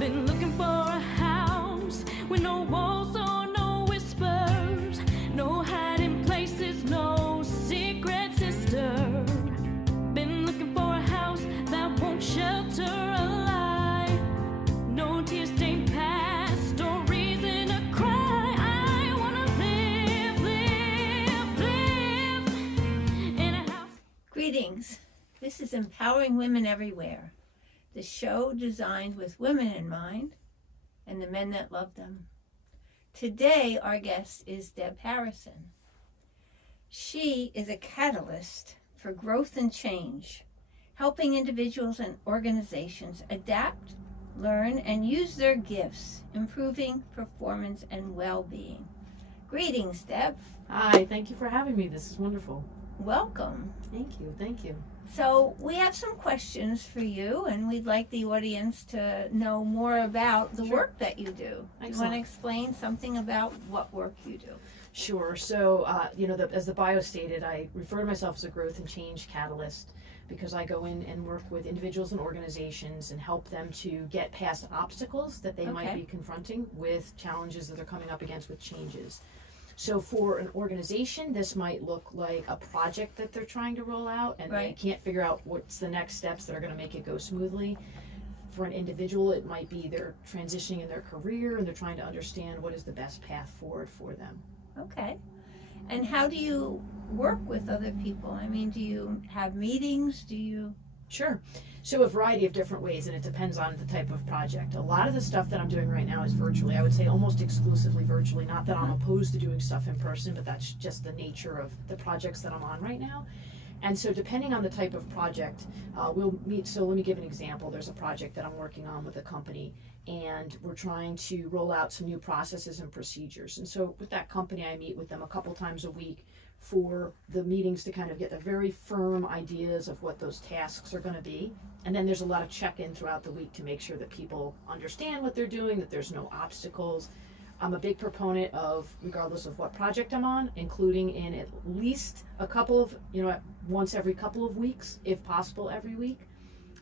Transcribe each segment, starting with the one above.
Been looking for a house with no walls or no whispers, no hiding places, no secret sister. Been looking for a house that won't shelter a lie, no tear-stained past or reason to cry. I wanna live in a house. Greetings. This is Empowering Women Everywhere, the show designed with women in mind and the men that love them. Today, our guest is Deb Harrison. She is a catalyst for growth and change, helping individuals and organizations adapt, learn, and use their gifts, improving performance and well-being. Greetings, Deb. Hi, thank you for having me. This is wonderful. Welcome. Thank you, thank you. So we have some questions for you, and we'd like the audience to know more about the Sure. work that you do. Do you want Excellent. to explain something about what work you do? Sure. So, as the bio stated, I refer to myself as a growth and change catalyst because I go in and work with individuals and organizations and help them to get past obstacles that they might Okay. be confronting with challenges that they're coming up against with changes. So for an organization, this might look like a project that they're trying to roll out and Right. they can't figure out what's the next steps that are going to make it go smoothly. For an individual, it might be they're transitioning in their career and they're trying to understand what is the best path forward for them. Okay. And how do you work with other people? I mean, do you have meetings? Do you? Sure. So a variety of different ways, and it depends on the type of project. A lot of the stuff that I'm doing right now is virtually. I would say almost exclusively virtually. Not that I'm opposed to doing stuff in person, but that's just the nature of the projects that I'm on right now. And so depending on the type of project, we'll meet. So let me give an example. There's a project that I'm working on with a company, and we're trying to roll out some new processes and procedures. And so with that company, I meet with them a couple times a week for the meetings to kind of get the very firm ideas of what those tasks are going to be. And then there's a lot of check-in throughout the week to make sure that people understand what they're doing, that there's no obstacles. I'm a big proponent of, regardless of what project I'm on, including in at least a couple of, once every couple of weeks, if possible every week,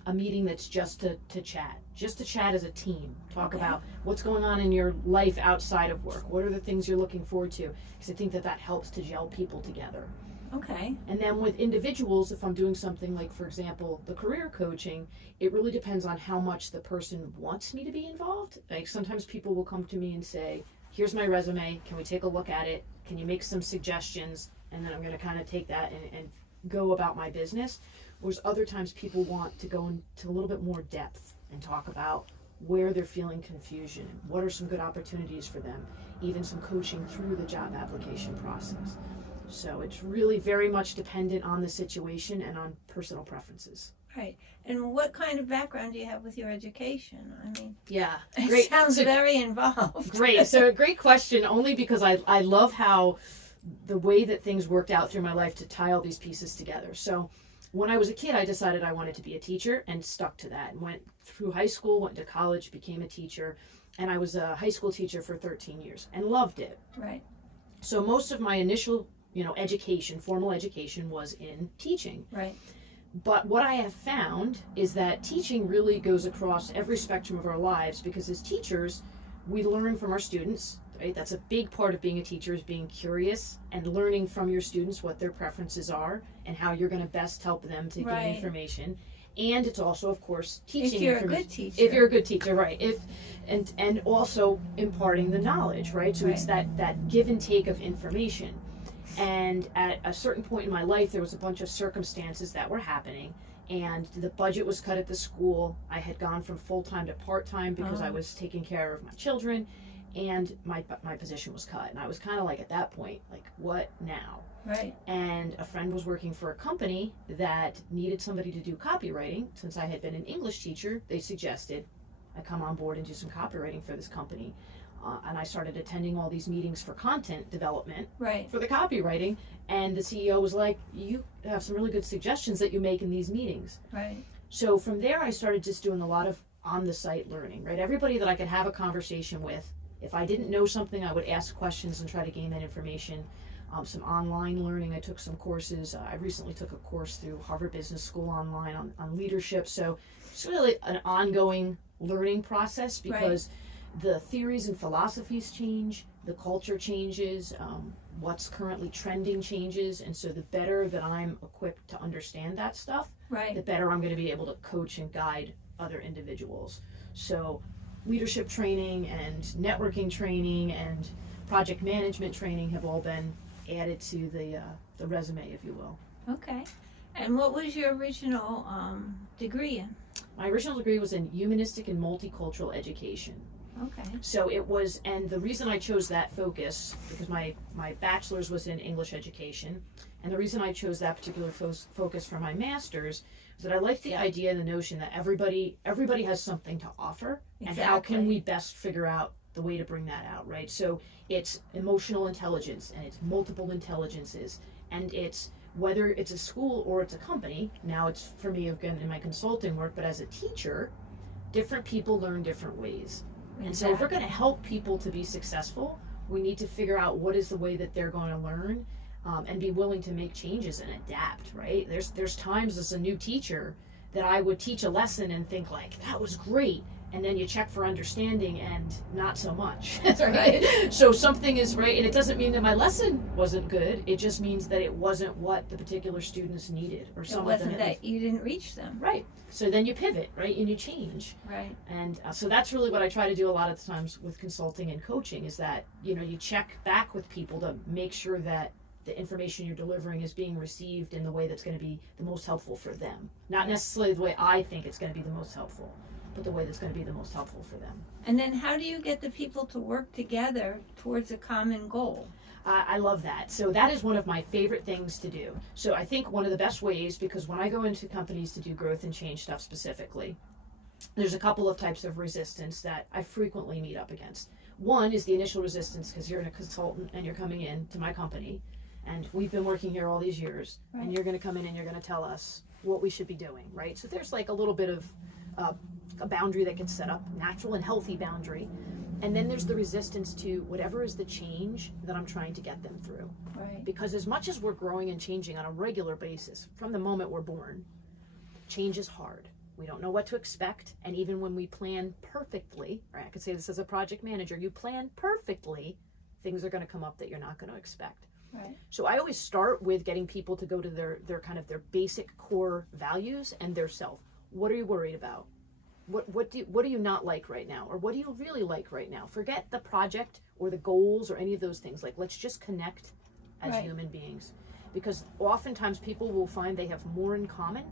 a meeting that's just to chat as a team. Talk Okay. about what's going on in your life outside of work. What are the things you're looking forward to? Because I think that helps to gel people together. Okay. And then with individuals, if I'm doing something like, for example, the career coaching, it really depends on how much the person wants me to be involved. Like sometimes people will come to me and say, here's my resume, can we take a look at it? Can you make some suggestions? And then I'm going to kind of take that and go about my business. Whereas other times people want to go into a little bit more depth and talk about where they're feeling confusion, what are some good opportunities for them, even some coaching through the job application process. So it's really very much dependent on the situation and on personal preferences. Right. And what kind of background do you have with your education? I mean, Yeah, it great. sounds So- very involved. Great. So great question, only because I love how the way that things worked out through my life to tie all these pieces together. So when I was a kid, I decided I wanted to be a teacher and stuck to that. Went through high school, went to college, became a teacher, and I was a high school teacher for 13 years and loved it. Right. So most of my initial, education, formal education was in teaching. Right. But what I have found is that teaching really goes across every spectrum of our lives because as teachers, we learn from our students, right? That's a big part of being a teacher is being curious and learning from your students what their preferences are and how you're going to best help them to Right. gain information. And it's also, of course, teaching If you're a information. good teacher. If you're a good teacher, right. And also imparting the knowledge, right? So it's that give and take of information. And at a certain point in my life, there was a bunch of circumstances that were happening, and the budget was cut at the school. I had gone from full-time to part-time because I was taking care of my children, and my position was cut. And I was kind of like, at that point, like, what now? Right. And a friend was working for a company that needed somebody to do copywriting. Since I had been an English teacher, they suggested I come on board and do some copywriting for this company. And I started attending all these meetings for content development Right. for the copywriting. And the CEO was like, you have some really good suggestions that you make in these meetings. Right. So from there, I started just doing a lot of on-the-site learning, right? Everybody that I could have a conversation with, if I didn't know something, I would ask questions and try to gain that information. Some online learning. I took some courses. I recently took a course through Harvard Business School online on leadership. So it's really an ongoing learning process, because the theories and philosophies change, the culture changes, what's currently trending changes, and so the better that I'm equipped to understand that stuff, the better I'm going to be able to coach and guide other individuals. So leadership training and networking training and project management training have all been added to the resume, if you will. Okay. And what was your original degree in? My original degree was in humanistic and multicultural education. Okay. So it was, and the reason I chose that focus, because my bachelor's was in English education, and the reason I chose that particular focus for my master's is that I like the idea and the notion that everybody has something to offer, and how can we best figure out the way to bring that out, right? So it's emotional intelligence, and it's multiple intelligences, and it's whether it's a school or it's a company. Now it's for me again in my consulting work, but as a teacher, different people learn different ways. And so if we're going to help people to be successful, we need to figure out what is the way that they're going to learn, and be willing to make changes and adapt, right? There's times as a new teacher that I would teach a lesson and think like, that was great. And then you check for understanding and not so much, right? So something is right, and it doesn't mean that my lesson wasn't good. It just means that it wasn't what the particular students needed, or some it wasn't that you didn't reach them. Right. So then you pivot, right, and you change. Right. And so that's really what I try to do a lot of the times with consulting and coaching, is that, you know, you check back with people to make sure that the information you're delivering is being received in the way that's going to be the most helpful for them. Not necessarily the way I think it's going to be the most helpful, but the way that's going to be the most helpful for them. And then how do you get the people to work together towards a common goal? I love that. So that is one of my favorite things to do. So I think one of the best ways, because when I go into companies to do growth and change stuff specifically, there's a couple of types of resistance that I frequently meet up against. One is the initial resistance, because you're a consultant and you're coming in to my company, and we've been working here all these years, and you're going to come in and you're going to tell us what we should be doing, right? So there's like a little bit of a boundary that gets set up, natural and healthy boundary. And then there's the resistance to whatever is the change that I'm trying to get them through. Right. Because as much as we're growing and changing on a regular basis, from the moment we're born, change is hard. We don't know what to expect. And even when we plan perfectly, right, I could say this as a project manager, you plan perfectly, things are going to come up that you're not going to expect. Right. So I always start with getting people to go to their kind of their basic core values and their self. What are you worried about? What do you not like right now? Or what do you really like right now? Forget the project or the goals or any of those things. Like, let's just connect as human beings. Because oftentimes people will find they have more in common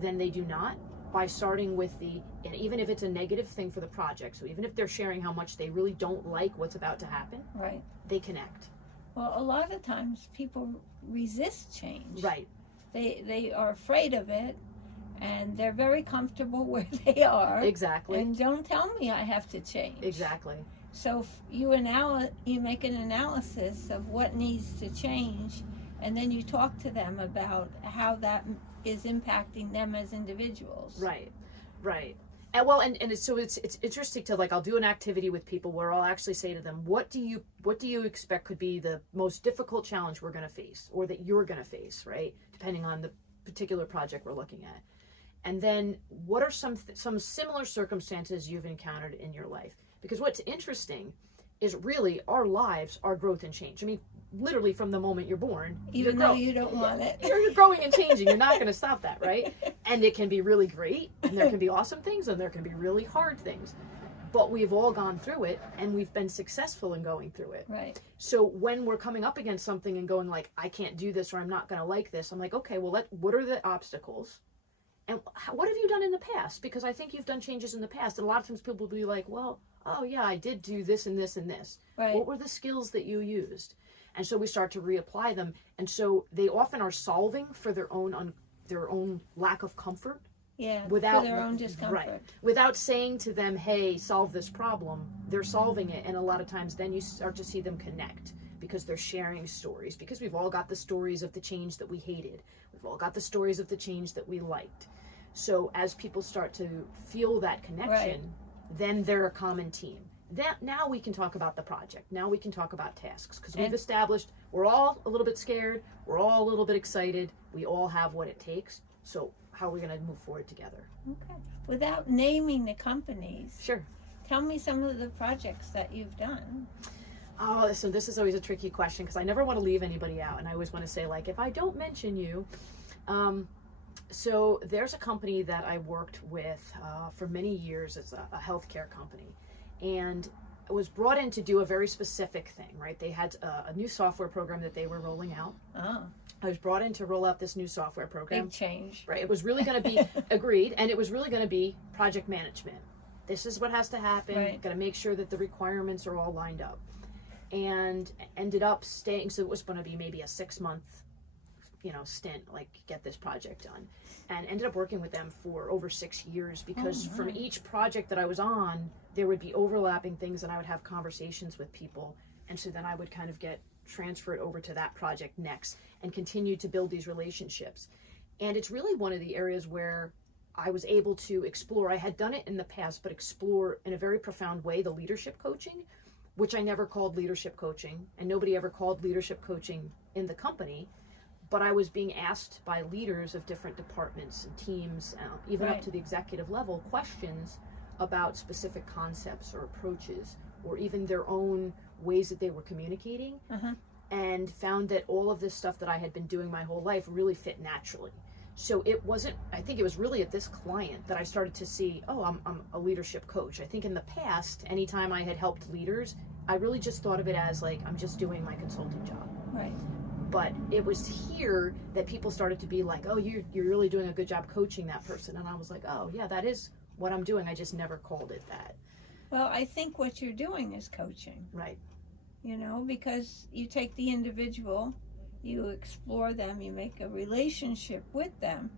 than they do not by starting with and even if it's a negative thing for the project, so even if they're sharing how much they really don't like what's about to happen, they connect. Well, a lot of times people resist change. Right. They are afraid of it, and they're very comfortable where they are. Exactly. And don't tell me I have to change. Exactly. So you make an analysis of what needs to change, and then you talk to them about how that is impacting them as individuals. Right. Right. And well, and so it's interesting to, like, I'll do an activity with people where I'll actually say to them, what do you expect could be the most difficult challenge we're going to face, or that you're going to face, right? Depending on the particular project we're looking at. And then what are some similar circumstances you've encountered in your life? Because what's interesting is really our lives are growth and change. I mean, literally from the moment you're born. Even though you don't want it. You're growing and changing. You're not going to stop that, right? And it can be really great, and there can be awesome things, and there can be really hard things. But we've all gone through it, and we've been successful in going through it. Right. So when we're coming up against something and going like, I can't do this, or I'm not going to like this, I'm like, okay, well, what are the obstacles? And what have you done in the past? Because I think you've done changes in the past. And a lot of times people will be like, well, oh yeah, I did do this and this and this. Right. What were the skills that you used? And so we start to reapply them. And so they often are solving for their own lack of comfort. Yeah, without for their own discomfort. Right. Without saying to them, hey, solve this problem. They're solving it. And a lot of times then you start to see them connect, because they're sharing stories. Because we've all got the stories of the change that we hated. We've all got the stories of the change that we liked. So as people start to feel that connection, then they're a common team. Now we can talk about the project. Now we can talk about tasks, because we've established we're all a little bit scared. We're all a little bit excited. We all have what it takes. So how are we going to move forward together? Okay. Without naming the companies, Sure. tell me some of the projects that you've done. Oh, so this is always a tricky question because I never want to leave anybody out, and I always want to say, like, if I don't mention you. So there's a company that I worked with for many years. It's a healthcare company, and I was brought in to do a very specific thing, right? They had a new software program that they were rolling out. Oh, I was brought in to roll out this new software program. big change. Right. It was really going to be agreed, and it was really going to be project management. This is what has to happen. Right. Got to make sure that the requirements are all lined up. And ended up staying, so it was going to be maybe a 6-month, stint, like get this project done. And ended up working with them for over 6 years because from each project that I was on, there would be overlapping things and I would have conversations with people. And so then I would kind of get transferred over to that project next and continue to build these relationships. And it's really one of the areas where I was able to explore. I had done it in the past, but explore in a very profound way the leadership coaching, which I never called leadership coaching, and nobody ever called leadership coaching in the company. But I was being asked by leaders of different departments and teams, even up to the executive level, questions about specific concepts or approaches, or even their own ways that they were communicating, and found that all of this stuff that I had been doing my whole life really fit naturally. So it wasn't, I think it was really at this client that I started to see, oh, I'm a leadership coach. I think in the past, anytime I had helped leaders, I really just thought of it as like, I'm just doing my consulting job. Right. But it was here that people started to be like, oh, you're really doing a good job coaching that person. And I was like, oh, yeah, that is what I'm doing. I just never called it that. Well, I think what you're doing is coaching. Right. Because you take the individual, you explore them, you make a relationship with them,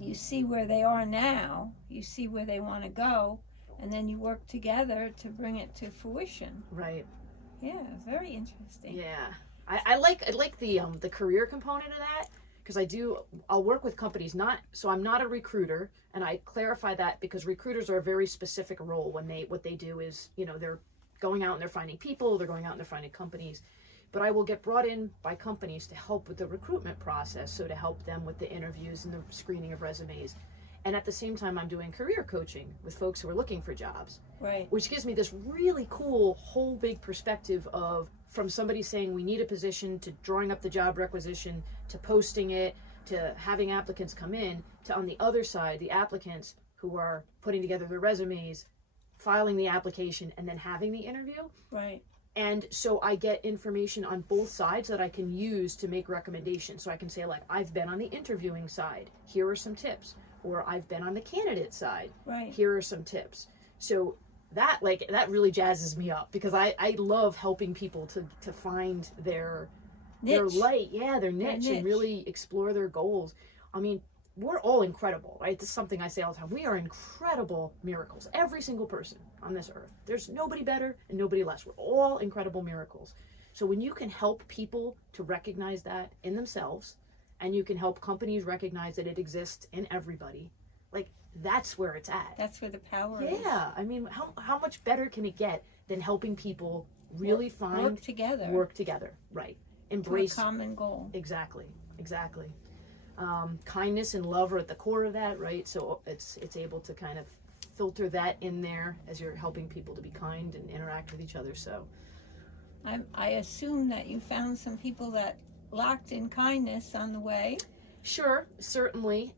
you see where they are now, you see where they want to go, and then you work together to bring it to fruition. Right. Yeah, very interesting. Yeah. I like the career component of that, because I'll work with companies, so I'm not a recruiter, and I clarify that because recruiters are a very specific role. What they do is, they're going out and they're finding people, they're going out and they're finding companies. But I will get brought in by companies to help with the recruitment process, so to help them with the interviews and the screening of resumes. And at the same time, I'm doing career coaching with folks who are looking for jobs. Right. Which gives me this really cool whole big perspective of, from somebody saying we need a position, to drawing up the job requisition, to posting it, to having applicants come in, to on the other side, the applicants who are putting together their resumes, filing the application, and then having the interview. Right. And so I get information on both sides that I can use to make recommendations. So I can say, like, I've been on the interviewing side, here are some tips. Or I've been on the candidate side, Right. here are some tips. So that really jazzes me up, because I love helping people to find their light, their niche, and really explore their goals. I mean, we're all incredible, right? This is something I say all the time. We are incredible miracles. Every single person on this earth. There's nobody better and nobody less. We're all incredible miracles. So when you can help people to recognize that in themselves, and you can help companies recognize that it exists in everybody, like, that's where it's at. That's where the power is. Yeah, I mean, how much better can it get than helping people really work together, right? Embrace to a common goal. Exactly. Kindness and love are at the core of that, right? So it's able to kind of filter that in there as you're helping people to be kind and interact with each other. So I assume that you found some people that lacked in kindness on the way. Sure, certainly.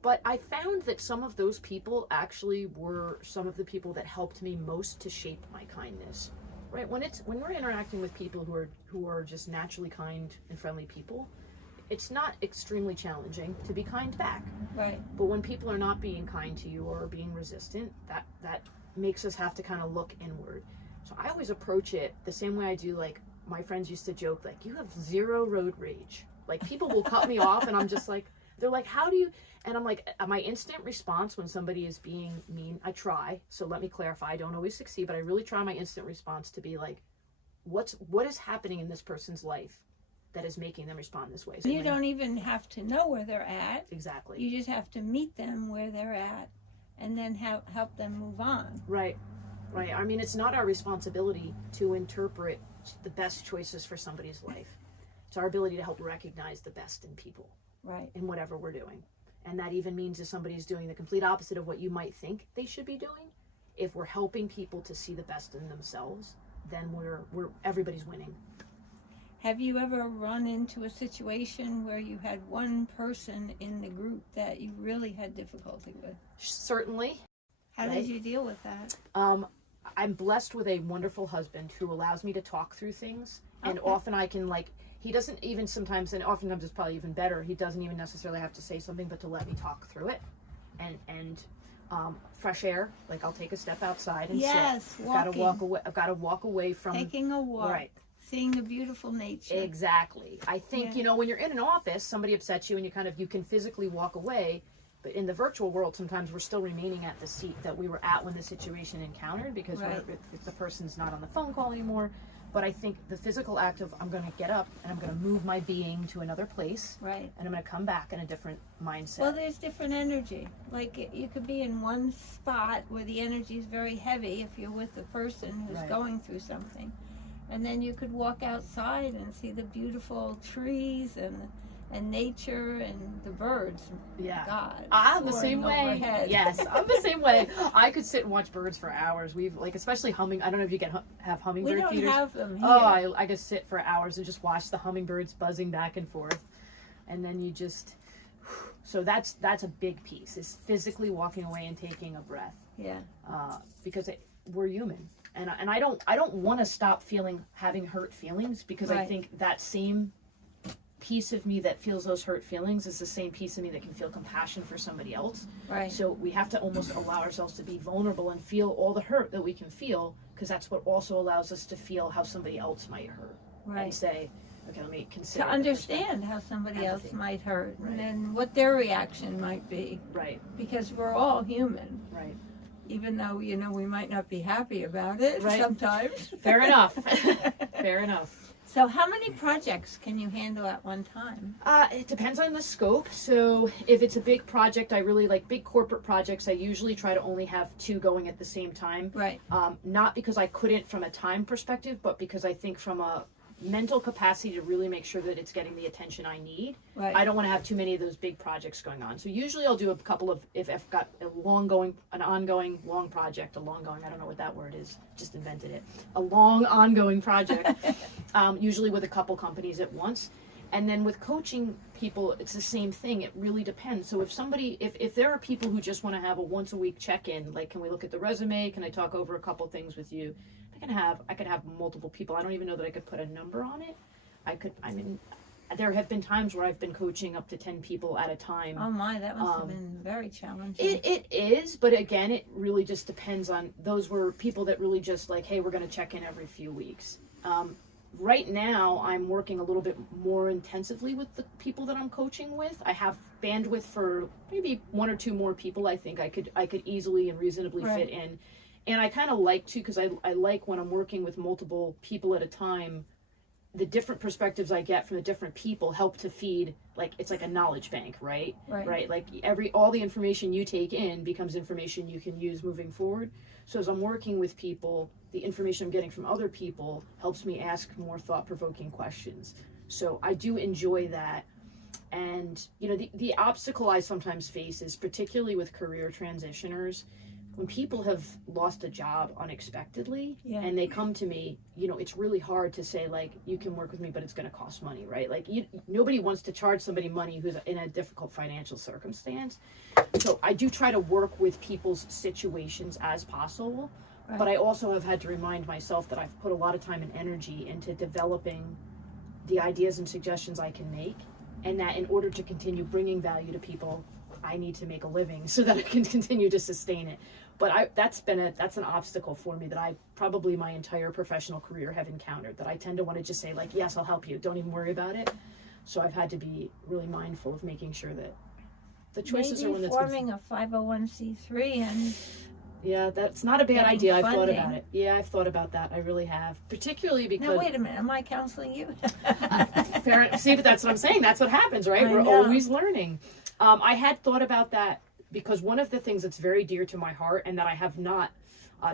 But I found that some of those people actually were some of the people that helped me most to shape my kindness. Right? When we're interacting with people who are just naturally kind and friendly people, it's not extremely challenging to be kind back. Right. But when people are not being kind to you or being resistant, that makes us have to kind of look inward. So I always approach it the same way I do, like, my friends used to joke, like, you have zero road rage. Like, people will cut me off and I'm just like, they're like, how do you, and I'm like, my instant response when somebody is being mean, I try, so let me clarify, I don't always succeed, but I really try my instant response to be like, what is happening in this person's life that is making them respond this way? So you don't even have to know where they're at. Exactly. You just have to meet them where they're at and then help them move on. Right. I mean, it's not our responsibility to interpret the best choices for somebody's life. It's our ability to help recognize the best in people. Right. in whatever we're doing. And that even means if somebody's doing the complete opposite of what you might think they should be doing, if we're helping people to see the best in themselves, then we're everybody's winning. Have you ever run into a situation where you had one person in the group that you really had difficulty with? Certainly. How Right. did you deal with that? I'm blessed with a wonderful husband who allows me to talk through things. And Okay. often I can, like, he doesn't even sometimes, and oftentimes it's probably even better, he doesn't even necessarily have to say something, but to let me talk through it. And fresh air, like I'll take a step outside and Yes, sit. I've got to walking. walk away. I've got to walk away from Taking a walk, right. seeing the beautiful nature. Exactly. I think, Yeah. when you're in an office, somebody upsets you and you can physically walk away. But in the virtual world, sometimes we're still remaining at the seat that we were at when the situation encountered because Right. if the person's not on the phone call anymore. But I think the physical act of I'm going to get up and I'm going to move my being to another place Right. and I'm going to come back in a different mindset. Well, there's different energy. Like you could be in one spot where the energy is very heavy if you're with a person who's Right. going through something. And then you could walk outside and see the beautiful trees and nature and the birds. Yeah. God. I'm the soaring same way. overhead. Yes, I'm the same way. I could sit and watch birds for hours. We've especially humming. I don't know if you have We hummingbird don't feeders. have them here. Oh, I could sit for hours and just watch the hummingbirds buzzing back and forth, and then you just. So that's a big piece. Is physically walking away and taking a breath. Yeah. Because we're human, and I don't want to stop having hurt feelings because I Right. think that same piece of me that feels those hurt feelings is the same piece of me that can feel compassion for somebody else. Right. So we have to almost allow ourselves to be vulnerable and feel all the hurt that we can feel because that's what also allows us to feel how somebody else might hurt and Right. say, okay, let me consider To the understand how somebody else Empathy. might hurt Right. and then what their reaction might be. Right, Because we're all human. right. Even though, we might not be happy about it Right. sometimes. Fair enough. Fair enough. So how many projects can you handle at one time? It depends on the scope. So if it's a big project, I really like big corporate projects. I usually try to only have 2 going at the same time. Right. Not because I couldn't from a time perspective, but because I think from a mental capacity to really make sure that it's getting the attention I need. Right. I don't want to have too many of those big projects going on. So usually I'll do a couple of, if I've got an ongoing long project, I don't know what that word is, just invented it. A long ongoing project, usually with a couple companies at once. And then with coaching people, it's the same thing. It really depends. So if there are people who just want to have a once a week check-in, like, can we look at the resume? Can I talk over a couple things with you? I could have multiple people. I don't even know that I could put a number on it. There have been times where I've been coaching up to 10 people at a time. Oh my, that must have been very challenging. It is, but again, it really just depends on, those were people that really just like, hey, we're going to check in every few weeks. Right now, I'm working a little bit more intensively with the people that I'm coaching with. I have bandwidth for maybe 1 or 2 more people. I think I could easily and reasonably Right. fit in. And I kind of like to, because I like when I'm working with multiple people at a time, the different perspectives I get from the different people help to feed, like, it's like a knowledge bank, right? Right. Like all the information you take in becomes information you can use moving forward. So as I'm working with people, the information I'm getting from other people helps me ask more thought-provoking questions. So I do enjoy that. And, the obstacle I sometimes face is, particularly with career transitioners, when people have lost a job unexpectedly, Yeah. and they come to me, it's really hard to say, like, you can work with me, but it's going to cost money, right? Like, nobody wants to charge somebody money who's in a difficult financial circumstance. So I do try to work with people's situations as possible, Right. but I also have had to remind myself that I've put a lot of time and energy into developing the ideas and suggestions I can make, and that in order to continue bringing value to people, I need to make a living so that I can continue to sustain it. But that's an obstacle for me that I probably my entire professional career have encountered, that I tend to want to just say, like, yes, I'll help you, don't even worry about it. So I've had to be really mindful of making sure that the choices are one Maybe that's good. forming a 501c3 and Yeah, that's not a bad Getting idea. I've thought funding. about it. Yeah, I've thought about that. I really have, particularly because. now wait a minute, am I counseling you? See, but that's what I'm saying. That's what happens, right? I We're know. always learning. I had thought about that because one of the things that's very dear to my heart and that I have not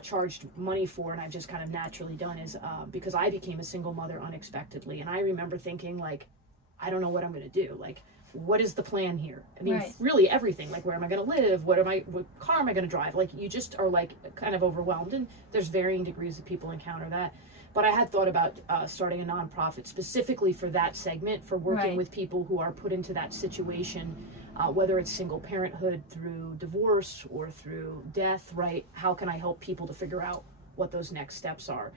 charged money for, and I've just kind of naturally done, is because I became a single mother unexpectedly. And I remember thinking, like, I don't know what I'm going to do. Like, what is the plan here? I mean, Right. really everything, like where am I going to live? What car am I going to drive? Like you just are like kind of overwhelmed, and there's varying degrees that people encounter that. But I had thought about starting a nonprofit specifically for that segment, for working Right. with people who are put into that situation, whether it's single parenthood through divorce or through death, right? How can I help people to figure out what those next steps are?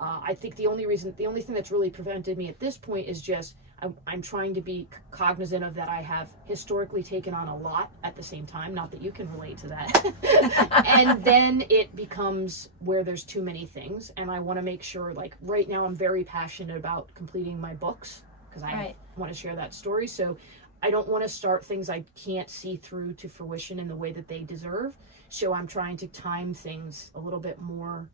I think the only thing that's really prevented me at this point is just I'm trying to be cognizant of that I have historically taken on a lot at the same time, not that you can relate to that. And then it becomes where there's too many things, and I want to make sure, like right now I'm very passionate about completing my books because I Right. want to share that story. So I don't want to start things I can't see through to fruition in the way that they deserve. So I'm trying to time things a little bit more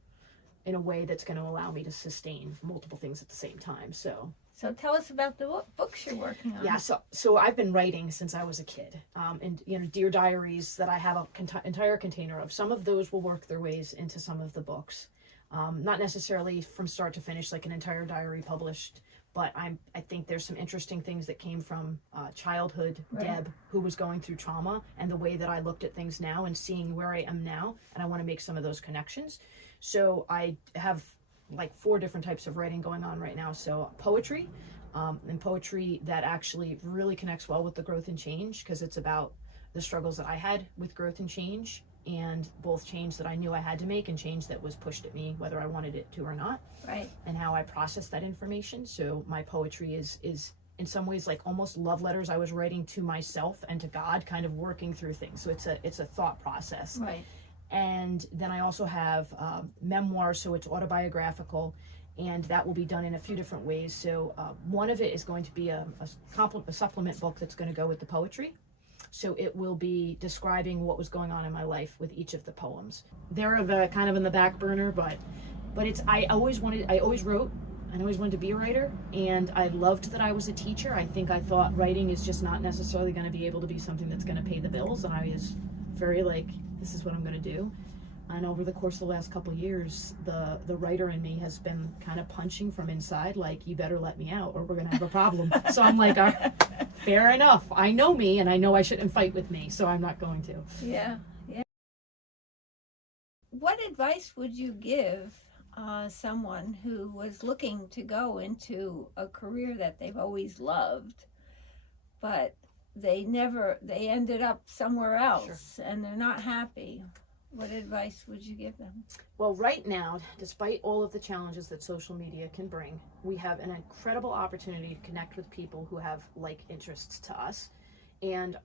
in a way that's going to allow me to sustain multiple things at the same time. So tell us about the books you're working on. yeah, so I've been writing since I was a kid, and dear diaries that I have an entire container of. Some of those will work their ways into some of the books, not necessarily from start to finish like an entire diary published, but I think there's some interesting things that came from childhood Right. Deb, who was going through trauma, and the way that I looked at things now and seeing where I am now, and I want to make some of those connections. So I have like 4 different types of writing going on right now. So poetry, and poetry that actually really connects well with the growth and change, because it's about the struggles that I had with growth and change, and both change that I knew I had to make and change that was pushed at me whether I wanted it to or not, Right. and how I process that information. So my poetry is in some ways like almost love letters I was writing to myself and to God, kind of working through things. So it's a thought process. Right. And then I also have memoirs, so it's autobiographical, and that will be done in a few different ways. So one of it is going to be a supplement book that's going to go with the poetry. So it will be describing what was going on in my life with each of the poems. They're the kind of in the back burner, but I always wrote, and I always wanted to be a writer, and I loved that I was a teacher. I thought writing is just not necessarily going to be able to be something that's going to pay the bills, and I was very like, this is what I'm going to do. And over the course of the last couple of years, the writer in me has been kind of punching from inside, like, you better let me out or we're going to have a problem. So I'm like, fair enough. I know me, and I know I shouldn't fight with me, so I'm not going to. Yeah. Yeah. What advice would you give someone who was looking to go into a career that they've always loved, but they ended up somewhere else and they're not happy? What advice would you give them? Well, right now, despite all of the challenges that social media can bring, we have an incredible opportunity to connect with people who have like interests to us. And,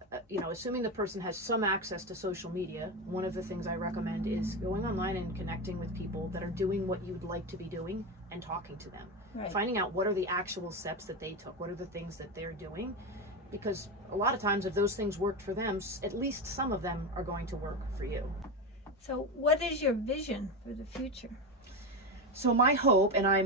assuming the person has some access to social media, one of the things I recommend is going online and connecting with people that are doing what you'd like to be doing and talking to them. Right. Finding out what are the actual steps that they took, what are the things that they're doing. Because a lot of times if those things worked for them, at least some of them are going to work for you. So what is your vision for the future? So my hope, and I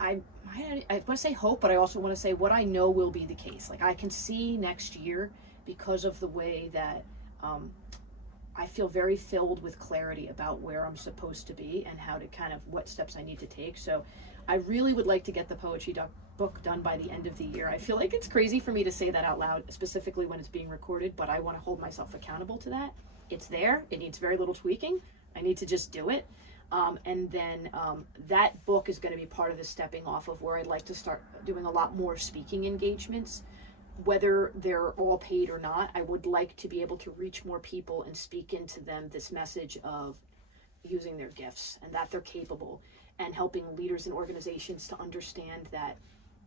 want to say hope, but I also want to say what I know will be the case. Like I can see next year, because of the way that I feel very filled with clarity about where I'm supposed to be and how to what steps I need to take. So I really would like to get the poetry book done by the end of the year. I feel like it's crazy for me to say that out loud, specifically when it's being recorded, but I want to hold myself accountable to that. It's there. It needs very little tweaking. I need to just do it. And then that book is going to be part of the stepping off of where I'd like to start doing a lot more speaking engagements. Whether they're all paid or not, I would like to be able to reach more people and speak into them this message of using their gifts and that they're capable, and helping leaders and organizations to understand that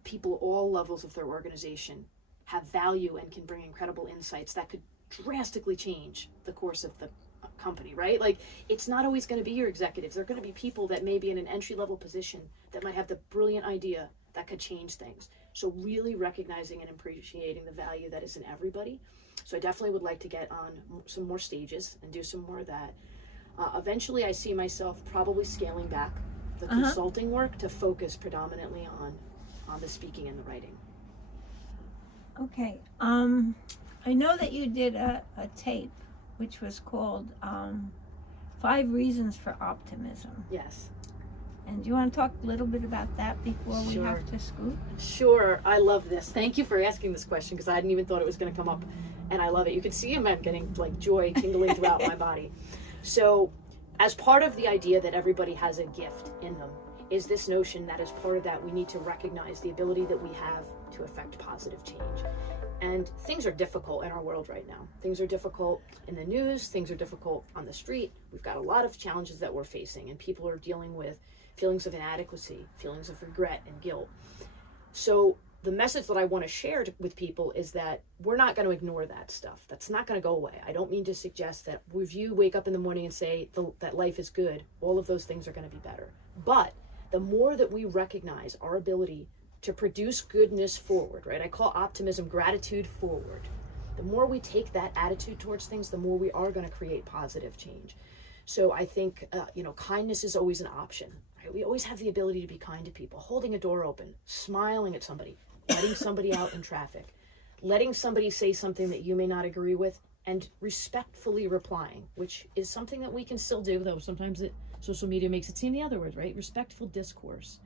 people all levels of their organization have value and can bring incredible insights that could drastically change the course of the company, right? Like, it's not always going to be your executives. They're going to be people that may be in an entry-level position that might have the brilliant idea that could change things. So really recognizing and appreciating the value that is in everybody. So I definitely would like to get on some more stages and do some more of that. Eventually, I see myself probably scaling back the consulting work to focus predominantly on the speaking and the writing. Okay. I know that you did a tape which was called 5 Reasons for Optimism. Yes. And do you want to talk a little bit about that before we Sure. have to scoop? Sure, I love this. Thank you for asking this question because I hadn't even thought it was going to come up, and I love it. You can see I'm getting like joy tingling throughout my body. So, as part of the idea that everybody has a gift in them, is this notion that as part of that we need to recognize the ability that we have to affect positive change. And things are difficult in our world right now. Things are difficult in the news, things are difficult on the street. We've got a lot of challenges that we're facing, and people are dealing with feelings of inadequacy, feelings of regret and guilt. So the message that I want to share with people is that we're not going to ignore that stuff. That's not going to go away. I don't mean to suggest that if you wake up in the morning and say that life is good, all of those things are going to be better. But the more that we recognize our ability to produce goodness forward, right? I call optimism gratitude forward. The more we take that attitude towards things, the more we are going to create positive change. So I think, kindness is always an option. Right? We always have the ability to be kind to people, holding a door open, smiling at somebody, letting somebody out in traffic, letting somebody say something that you may not agree with, and respectfully replying, which is something that we can still do, though sometimes social media makes it seem the other word, right? Respectful discourse.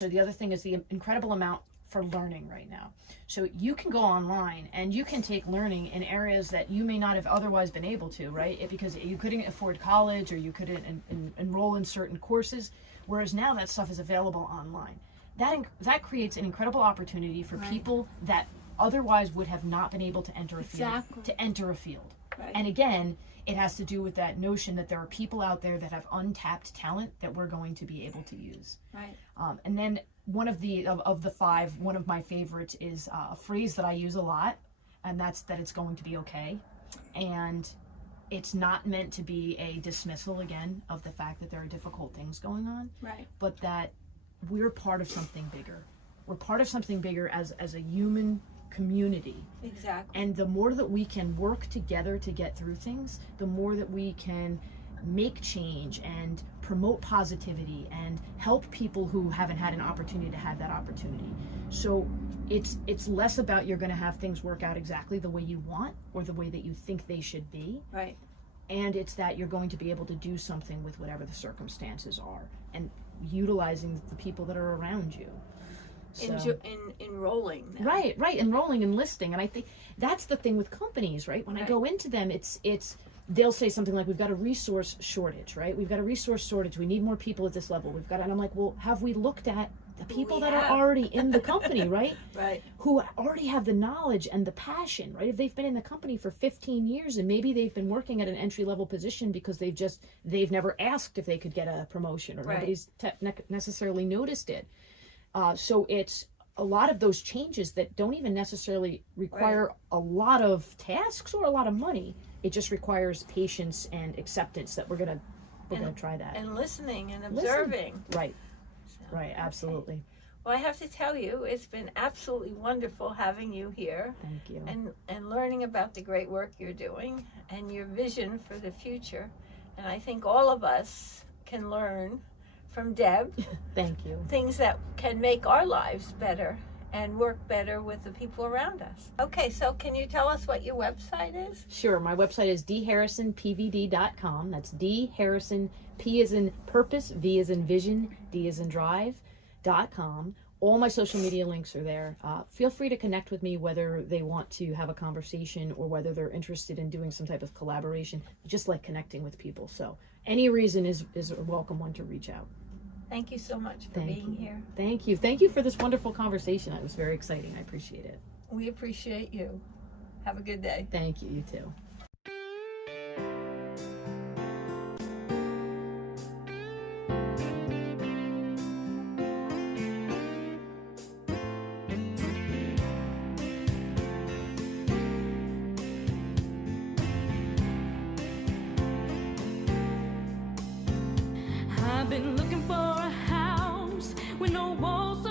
So the other thing is the incredible amount for learning right now. So you can go online and you can take learning in areas that you may not have otherwise been able to, right? Because you couldn't afford college or you couldn't enroll in certain courses, whereas now that stuff is available online. That creates an incredible opportunity for people that otherwise would have not been able to enter a field. Right. And again, it has to do with that notion that there are people out there that have untapped talent that we're going to be able to use. Right. And then one of the five, one of my favorites is a phrase that I use a lot, and that's that it's going to be okay. And it's not meant to be a dismissal, again, of the fact that there are difficult things going on, Right. but that we're part of something bigger. We're part of something bigger as a human community. Exactly. And the more that we can work together to get through things, the more that we can make change and promote positivity and help people who haven't had an opportunity to have that opportunity. So it's less about you're going to have things work out exactly the way you want or the way that you think they should be. Right. And it's that you're going to be able to do something with whatever the circumstances are and utilizing the people that are around you. So, Enrolling. Now. right, enrolling, enlisting. And I think that's the thing with companies, right? When I go into them, it's they'll say something like, we've got a resource shortage, right? We've got a resource shortage. We need more people at this level. And I'm like, well, have we looked at the people that are already in the company, right? Right. Who already have the knowledge and the passion, right? If they've been in the company for 15 years and maybe they've been working at an entry-level position because they've never asked if they could get a promotion or nobody's necessarily noticed it. So it's a lot of those changes that don't even necessarily require a lot of tasks or a lot of money. It just requires patience and acceptance that we're gonna try that. And listening and observing. Right. So, Right. Absolutely. Okay. Well, I have to tell you, it's been absolutely wonderful having you here. Thank you. And learning about the great work you're doing and your vision for the future. And I think all of us can learn from Deb Thank you. things that can make our lives better and work better with the people around us. Okay, so can you tell us what your website is? Sure. My website is dharrisonpvd.com. That's D Harrison, P as in purpose, V as in vision, D as in drive.com. All my social media links are there. Feel free to connect with me whether they want to have a conversation or whether they're interested in doing some type of collaboration. I just like connecting with people. So any reason is a welcome one to reach out. Thank you so much for being here. Thank you. Thank you for this wonderful conversation. It was very exciting. I appreciate it. We appreciate you. Have a good day. Thank you. You too. I've been looking for a house with no walls.